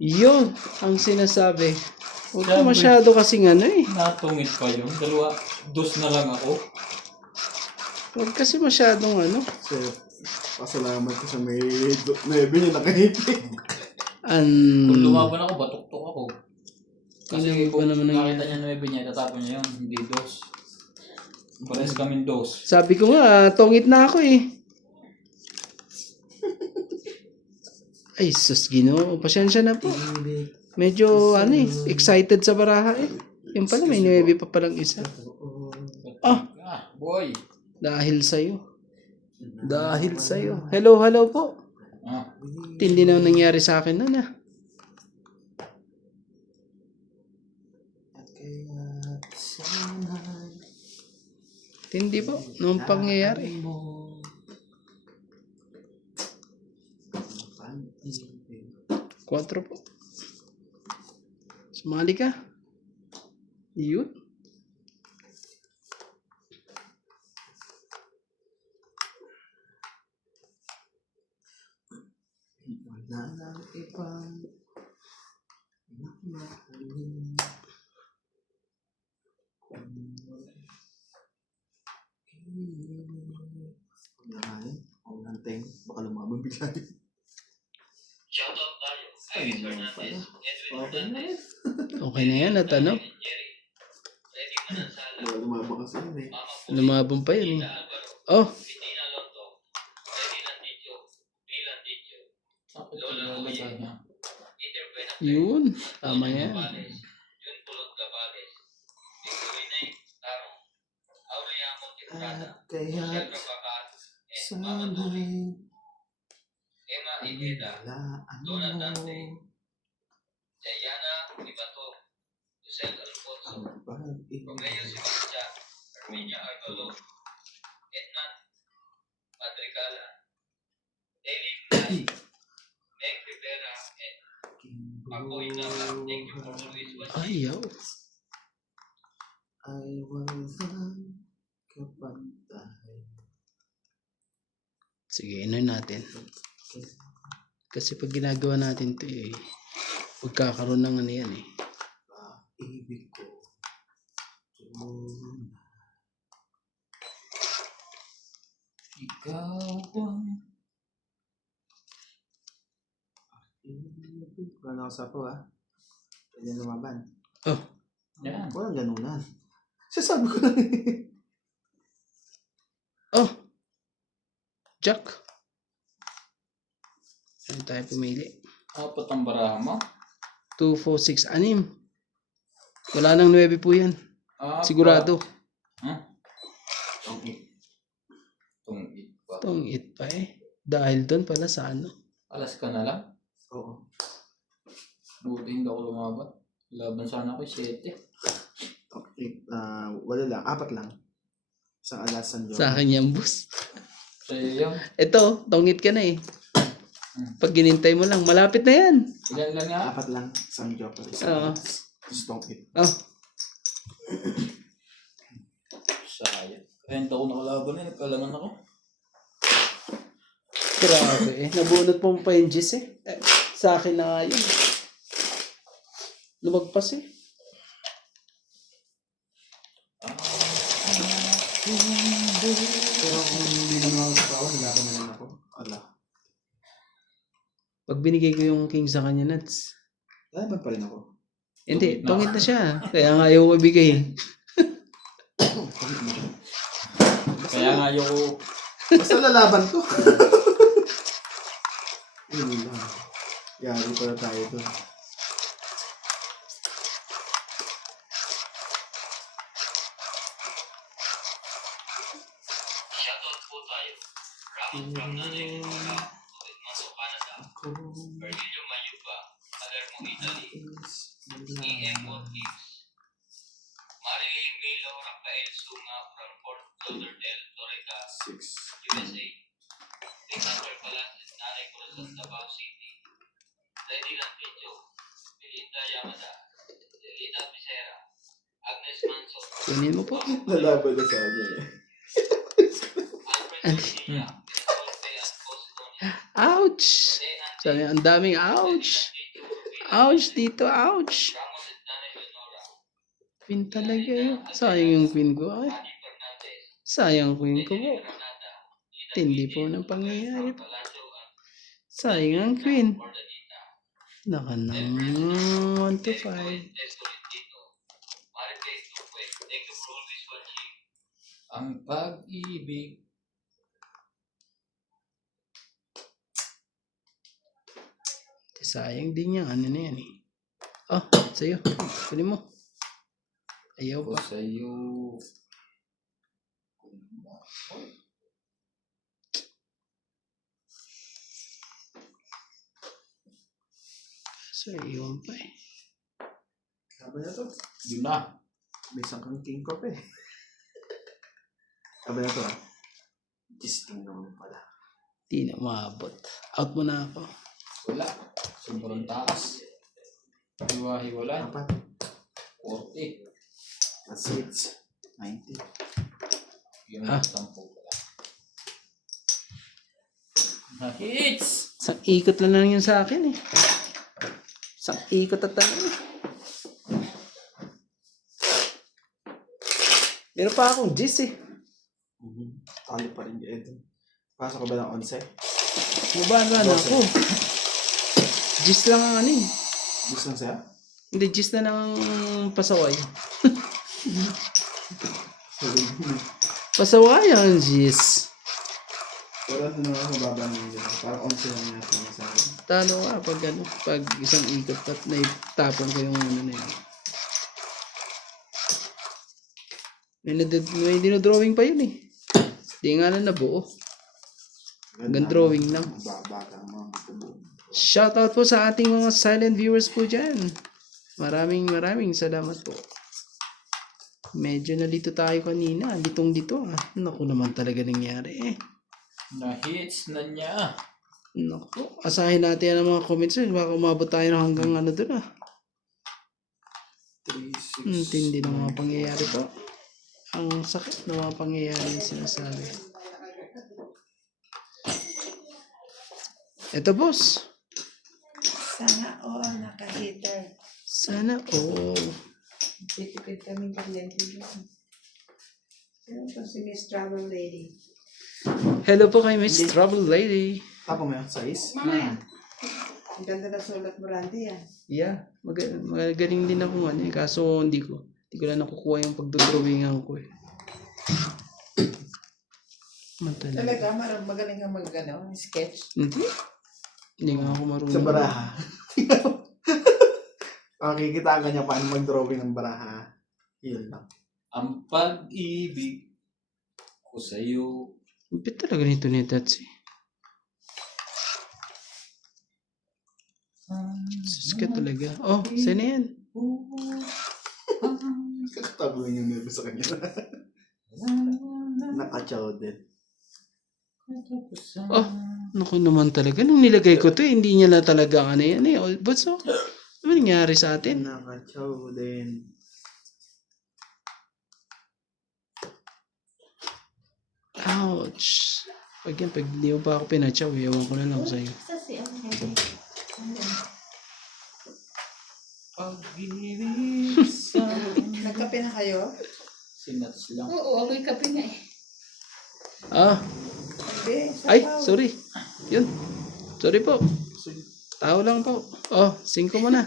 Yun ang sinasabi. Huwag ka Sabi- masyado kasing ano eh. Natungit pa yun. Dalawa, dos na lang ako. Huwag kasi masyadong ano. Sir, pasalamat ko sa may 9 niya nakahiti. Kung lumaban ako, batuktok ako. Kasi Hindi mo kung pa naman nakita niya 9 niya, tatapon niya yun. Hindi dos. Pares kaming dos. Sabi ko nga, tongit na ako eh. Ay, sus Ginoo. Pasensya na po. Medyo ano eh, excited sa baraha eh. Yung pala, may 9 pa palang isa. Ah, Boy. dahil sa'yo. Dahil sa'yo. Hello, hello po. Tindi na nangyari sa akin nun ah. Tindi po, nung pangyayari. 4 po. Sumali ka. Yun. Wala nang ibang namahalin. Namahalin? Ako nanteng. Baka lumabang bigla yun. Shoutout tayo. Iris Fernandez, Edwin Fernandez, Okay na yan at ano. Jerry, Freddy Manansala, Wala lumabang kasi yun eh. Mama Pulis, Lumabang pa yun Tita eh. Alvaro, Oh, Fitina Lonto, Freddy Landitio, Bill Landitio, Sakit Lola yung Muye, lalagay niya. Peter Benafre, yun. Tama yan. Gabales, Jun Pulot Gabales, Victorine Tarong, Aurea Monteprada, At kaya Michelle Rabacat, and Mama Tuli, sana'y Emma Ijeda, walaan Donna mo Dante, Jayana Libato, Lucel Alfonso, ang pag-ibig. Romeo Sebastian, Armenia Argolo, Ednan Madrigala, Daily Blas, Meg Rivera, and Paco Inaba. Thank you for always watching. Ayaw. Ay walang kapantay. Sige, inuin natin. Kasi pag ginagawa natin to eh, magkakaroon ng ano yan eh. Ibig ko tunay. Ikaw ang... Wala ako sa po ha. Pwede lumaban. Oh, Yan. Walang ganunan. Sasabi ko lang eh. oh. Jack. Saan tayo pumili? Apat ang baraha mo. 2, 4, 6, 6. Wala nang 9 po yan. Apat. Sigurado. Tungit pa. Tongit pa eh. Dahil doon pala sa ano. Alas ka na lang. Oo. Buti hindi ako lumaban. Laban sana ako 7. Okay. Wala lang. 4 lang. Isang alasan yun. Sa akin yan, boss. Sa'yo yan. Ito, tongit ka na eh. Pag ginintay mo lang, malapit na yan. Ilan lang nga? 4 lang. Isang joker. Oo. Isang gustong it. Oh, Sayang. 30 ako nakalaban eh. Nagkalangan ako. grabe eh. Nabunot pong painjis eh. Sa akin na nga yun. Lumagpas eh. Pero kung hindi naman ako sa kawan, laban na naman ako. Ala. Pag binigay ko yung king sa kanya, nuts. Laban pa rin ako. Hindi, tongit na siya. Kaya nga ayaw ko ibigay. Kaya nga ayoko. Basta lalaban ko. Yun lang. Yari pala tayo doon. Shoutout po tayo. Ramon from Nanay Lora, Maso Canada, Virgilio Mayuba, Palermo Italy, E.M. Watkins, Marilyn Milo, Rafael Sunga from Fort Lauderdale, Florida, 6. USA, Alexander Palacios, Nanay Cruz, Davao City, Lady Lanticho, Belinda Yamada, Delina Picera, Agnes Manso, Kunin mo po. Lalaban na sana eh. Alfred Garcia, Nicole Pean, Posidonia, Ouch! Sabi, ang daming ouch! Ouch dito, ouch! Queen talaga yun. Sayang yung queen ko. Ay, sayang queen ko po. Tindi po ng pangyayari po. Sayang ang queen. Naka ng 1 to 5. Ang pag-ibig. Sayang din yan. Ano na yan eh. Oh, sa'yo. Kunin mo. Ayaw Ako pa. sa'yo. So, iwan pa eh. Sabi na to. Yun na. May isang kang king cup eh. Sabi na to ah. Gisting naman pala. Di na maabot. Out mo na ako. Wala. Sobrang taas. Hiwa-hiwalay. Apat. 40. That's 6. 90. Yung Ah. 10 pala. Na-hits! Isang ikot lang yun sa akin eh. Isang ikot at ano. Meron pa akong gis eh. Talo pa rin yung Ed. Pasok ka ba ng 11? Mababa na ako. Gis lang ang ano eh. Gusto lang siya? Hindi, gis na ng pasaway. Pasaway ang gis. Pero ano naman mababa naman yun. Parang 11 lang yung natin sa akin. Talo ka pag ano, pag isang ikot at naitapon ko yung ano na yun. May dinodrawing pa yun eh. Di nga na nabuo. Hanggang drawing lang. Mababa ka mga matubo. Shoutout po sa ating mga silent viewers po dyan. Maraming salamat po. Medyo nalito tayo kanina. Litong-dito ah. Naku naman talaga nangyari eh. Na-hits na niya. Naku. Asahin natin ang mga comments. Baka umabot tayo ng hanggang ano doon ah. 3, 6. Tindi ng mga pangyayari po. Ang sakit ng mga pangyayari yung sinasabi. Eto boss. Sana all naka-heater. Sana all. Tipid kami kuryente dyan. Sino po si Miss Travel Lady? Hello po kay Miss Trouble Lady. Tapos mo yun? 6? Mamaya. Ang ganda na sulat mo, Randy, yan. Yeah, magaling din ako ano eh. Kaso hindi ko lang nakukuha yung pagdodrawingan ko eh. Mantala. Talaga, magaling kang sketch. Hindi nga ako marunong. Sa baraha. Makikita ka niya paano mag-drawing ng baraha. Yun lang. Ang pag-ibig ko sa'yo. Lupit talaga nito ni Tatsi. Suska talaga. Oh, saan yan? Kakatago yung nervous sa kanya. Nakachaw din. Oh, naku naman talaga. Nung nilagay ko to, hindi niya na talaga ano yan eh. Oh, but so, ano nangyari sa atin? Nakachaw din. Ouch. Pag hindi mo pa ako pinachaw, ewan ko na lang sa'yo. Pag-ibig sa... Nagkape na kayo? Sinats lang. Oo, amoy kape nga eh. Ah, Hindi. ay, sorry. Yun. Sorry po. Tao lang po. Oh, 5 mo na.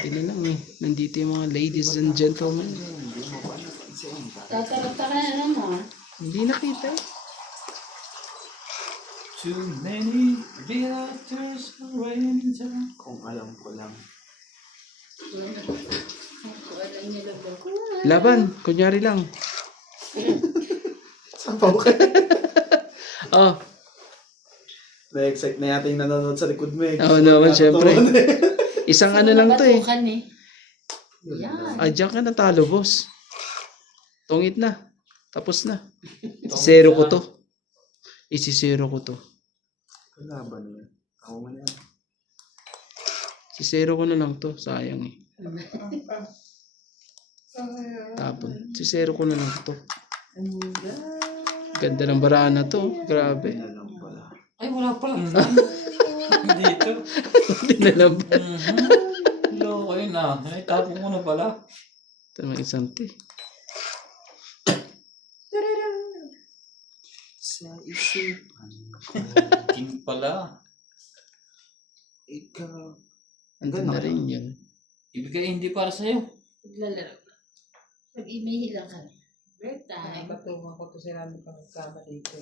Pili lang eh. Nandito yung mga ladies and gentlemen. Tatarap ka na naman. Hindi nakita eh. Too many letters waiting time. Kung alam ko lang. Kung alam niyo lang ko. Laban, kunyari lang. Sampaw ka. Oh, Na-excite na yata yung nanonood sa likod mo eh. Oo naman, syempre. Isang ano lang to eh. Batukan eh. Yan. Ay, diyan ka natalo, boss. Tungit na. Tapos na. Zero ko to. Isi-zero ko to. Kalaban niya. Ako man yan. Si-zero ko na lang to. Sayang eh. Tapon. Si-zero ko na lang to. Ganda ng baraan na to. Grabe. Yun na lang pala. Ay, wala palang nine. Dito. Hindi na lang ba? Loko yun ah. Ay, tapong ko na pala. Ito naman isang T. Sa isipan ko, King pala. ikaw. Andun na rin yun. Ibigay hindi para sa'yo. Naglalaro. Pag-email lang kami. Break time. Patungan ko to si Rami pang kama dito.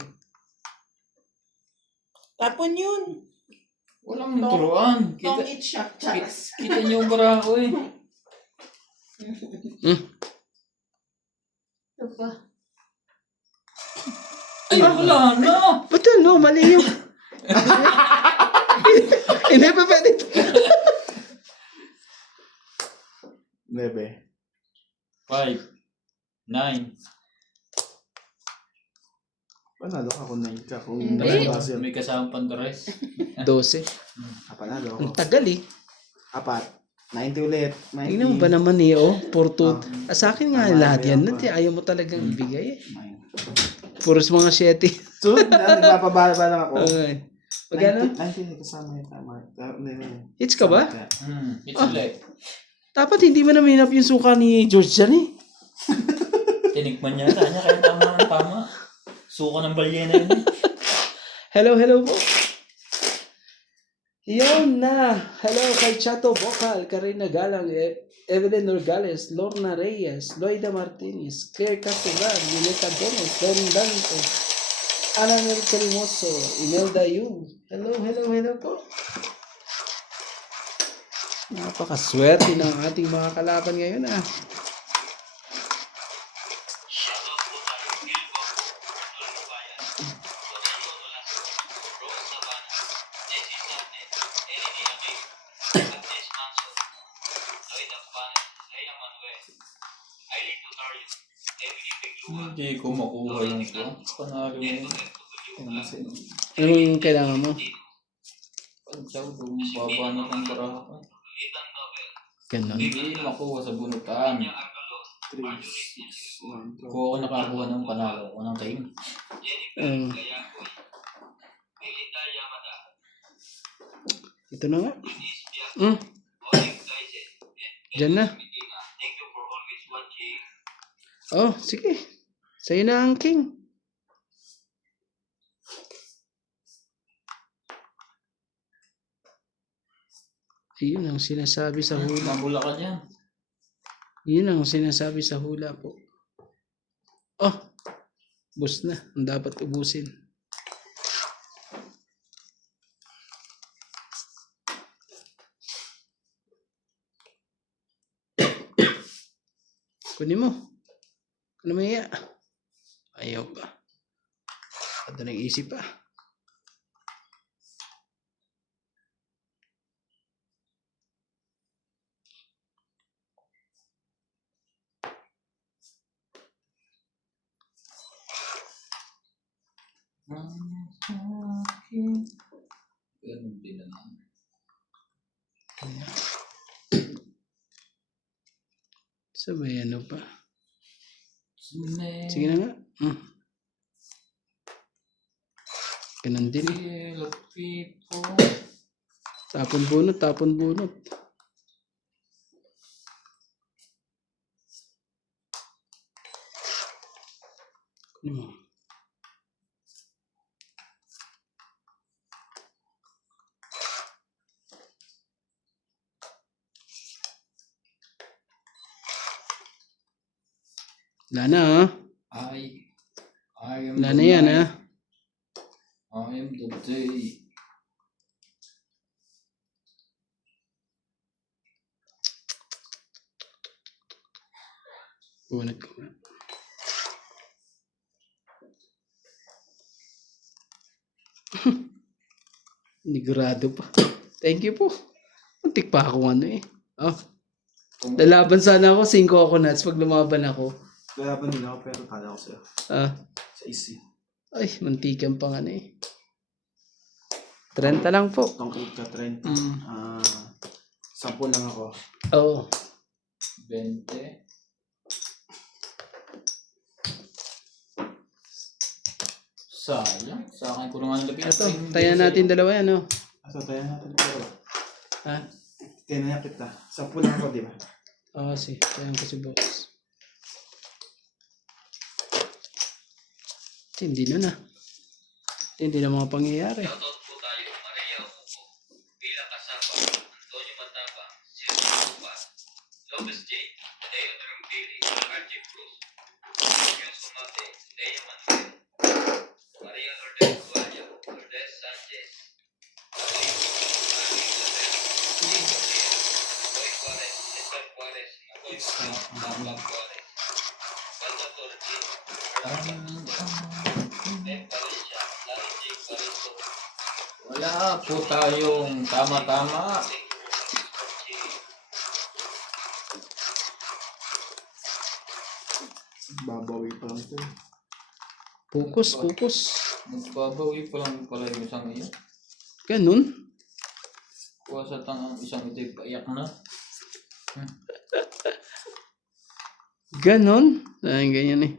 Tapon yun. Walang turuan. Don't Kita, eat shock, charas. kita niyo yung bara ko eh. Ito pa. Ay, wala na. Ba't ano? Mali yung... Hindi pa pwede. 9. 5, 9. Panalo ka kung 9 ka. Kung Hindi. nasa yun. May kasamang pandares. 12. Panalo Ang ako. tagal eh. 4. 90 ulit. 90. Tingnan mo ba naman eh, oh. Purto. Sa akin nga lahat yan. Nanti, ayaw mo talagang ibigay eh. Puros mga 7. Sunod na, nagpapabala lang ako. Okay. Magkano? 90 kasama yun. Tama. Hits ka ba? It's ulit. Dapat hindi mo na minap yung suka ni George dyan eh. Tinikman niya niya kaya tama. Suka ng balyena yun eh. Hello po. Yun na. Hello kay Chato Bocal, Karina Galang, Evelyn Norgales, Lorna Reyes, Loida Martinez, Claire Castellan, Violeta Gomez, Don Dante, Ana Mel Calimoso, Imelda Yung. Hello po. Napakaswerte ng ating mga kalaban ngayon ah. Shoutout po tayo, Gilbo, Arnold Lubayan, Rodrigo Nolasco, Rose Sabana, Jesse Sarnet, Eleni Amig, Agnes Manson, Loida Panes, Leia Manuel, Aileen Tutario, Emily Pigluwa, Hindi ko makuha yung ito. Panalo mo yun. Ano yung kailangan mo? Pagsaw, bumaba na ng bara ko. Litan Nobel, Ganon. Hindi makuha sa bunutan. Nya Arcalon, Marjorie Cruz, Kung ako nakakuha ng panalo ko ng king. Um, Jennifer Gayagoy, Melinda Yamada, ito na nga. Eunice Biak, Mm, Oleg Kaizen, and dyan na. Medina. Thank you for always watching. Oh, sige. Sa'yo na ang king. Yun ang sinasabi sa hula. Nabula ka dyan. Yun ang sinasabi sa hula po. Oh, bus na. Ang dapat ubusin. Kunin mo. Ano mo iya? Ayaw pa. Kada nang isip pa. Ganun din naman. Sabay ano pa. Sige na nga. Ganun din. Hello people. Tapon bunot, tapon bunot. Kunin mo. Wala na ah. I am Wala the na yan night. ah. I am the day. Bunot ko nga. Nigurado pa. Thank you po. Muntik pa ako ano eh. Oh. Lalaban sana ako, 5 coconuts pag lumaban ako. Kaya pa din ako, pero kala ko sa'yo. Ah, Sa easy. ay, mantikan pa nga na eh. 30 lang po. Itong 8 ka, 30. Mm. 10 lang ako. Oo. 20. Sayang. Sa akin ko naman nalapit. Ito, tayan natin dalawa yan, oh. So, tayo natin pero. Ha? Kaya na kita. 10 lang ako, di ba? Oo, tayan ko si boss. Hindi na. Hindi na mga pangyayari. Shoutout po tayo, Maria Upo, bilang kasama, Antonio Mataba, Silvio Tupas, Lopez J, Tadeo Drambili, RJ Cruz, Yung Sumate, Lea Manuel, Maria Lourdes Guaya, Lourdes Sanchez, Ali Boy Juarez, Cesar Juarez, Makoy Juarez, Pablo Juarez, Salvador G, Dave Valencia, Larry J. Carito, Wala po tayong tama-tama. Babawi pa lang ito. Focus. Magbabawi pa lang pala yung isang iyo. Ganun. Kuha sa tangang isang ito'y paiyak na. Ganon. Ay, ganyan eh.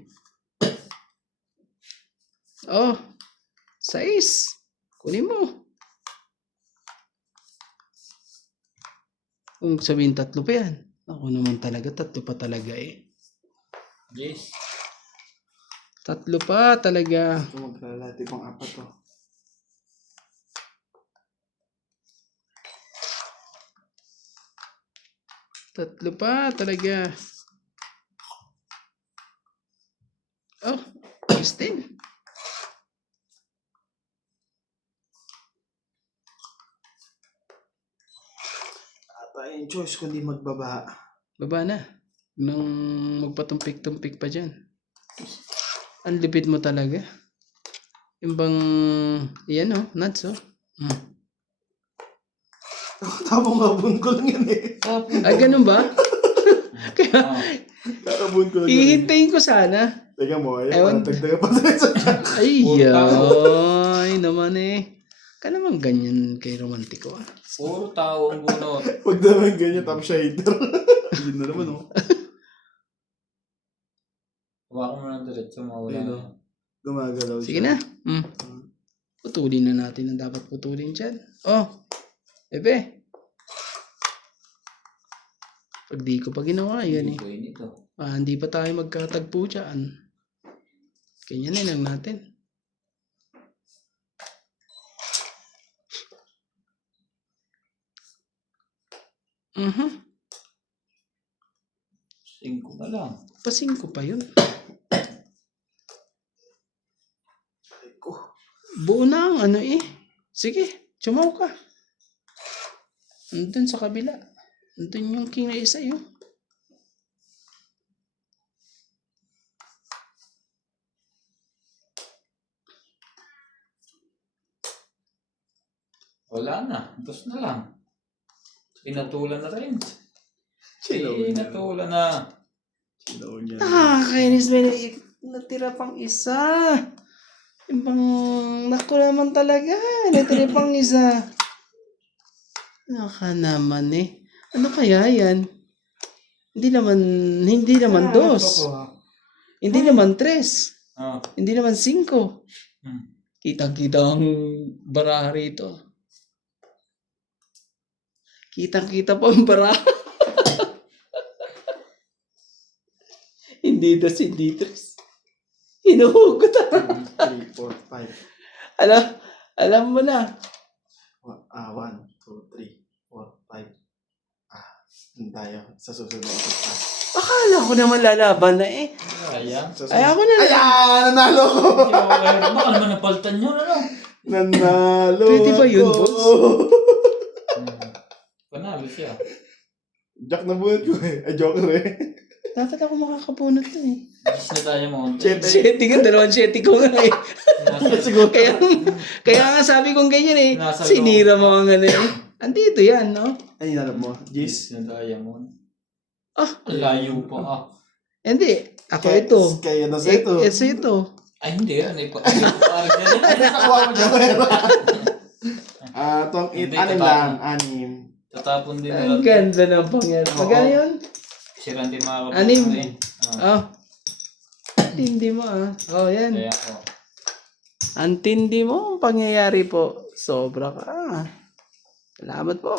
Oh. 6. Kunin mo. Kung sabihin 3 pa yan. Ako naman talaga, 3 pa talaga eh. Yes. 3 pa talaga. Ito maglalati kong 4 to. Tatlo pa talaga. Oh, 16. Tayo yung choice kundi magbaba. Baba na. Nang magpatumpik-tumpik pa dyan. Ang lipid mo talaga. Yung bang, yan oh, nuts oh. Tapong kabun ko lang yan eh. Ay, ganun ba? Kaya, Kakabun ko lang yan. hihintayin ko sana. Teka mo, Ewan. ayan. Tagdaga pa tayo sa chat. Ay naman eh. Ka naman ganyan kay romantiko ah. Puro tao ang bunot. Huwag naman ganyan, top shader. Yun na naman oh. Hawakan mo ng diretso, mawala Ayun, na. oh. Gumagalaw Sige na. Putulin na natin ang dapat putulin dyan. Oh. Ebe. Pag di ko pa ginawa, yan eh. Hindi ito. Hindi pa tayo magkatagpo dyan. Ganyan na lang natin. Mhm. 5 na lang. Pasing ko pa yun. Buo na ang ano eh. Sige, chumaw ka. Nandun sa kabila. Nandun yung king na isa yun. Wala na. Dos na lang. Pinatulan na rin. Chilaw niya. Pinatulan na. Chilaw niya. Kainis may natira pang isa. Ibang naku naman talaga. Natira pang isa. Naka naman eh. Ano kaya yan? Hindi naman 2. Hindi naman 3. Oh. Hindi naman 5. Kitang-kita ang baraha rito. Kitang-kita pa ang baraha. Hindi 2, hindi 3. Hinuhugot ako. 3, 4, 5. Alam mo na. 1, 2, 3, 4, 5. Tayo sa susunod na ito. Akala ko naman lalaban na eh. Kaya. Ay ako na lang. Ayan! Nanalo ko! Baka naman napaltan nyo, ano? Nanalo Pwede ba yun, ako. boss? Panalo siya. Jack na bunot ko eh. Ay, joker eh. Dapat ako makakabunot na eh. Gis na tayo mo. Shetty ka, 2 shetty ko nga eh. Siguro. Kaya nga sabi kong ganyan eh. Nasa Sinira mo ang ano eh. Andito yan, no? Ay, hinanap mo. Gis Jace. na diamond. Ah, Ang layo pa ah. hindi. Ako ito. Kaya na sa ito. Ito. Ay hindi yan. Parang ganyan. Nakuha mo joker. Itong Hindi, 8, 6 tatapon. lang. 6. Tatapon din Ang nila. ganda ng pangyari. Oo. Magkano yun? Siran din mga kapatid. 6. Oh. Hindi mo ah. Oh, yan. Kaya ako. Ang tindi mo ang pangyayari po. Sobra ka. Salamat po.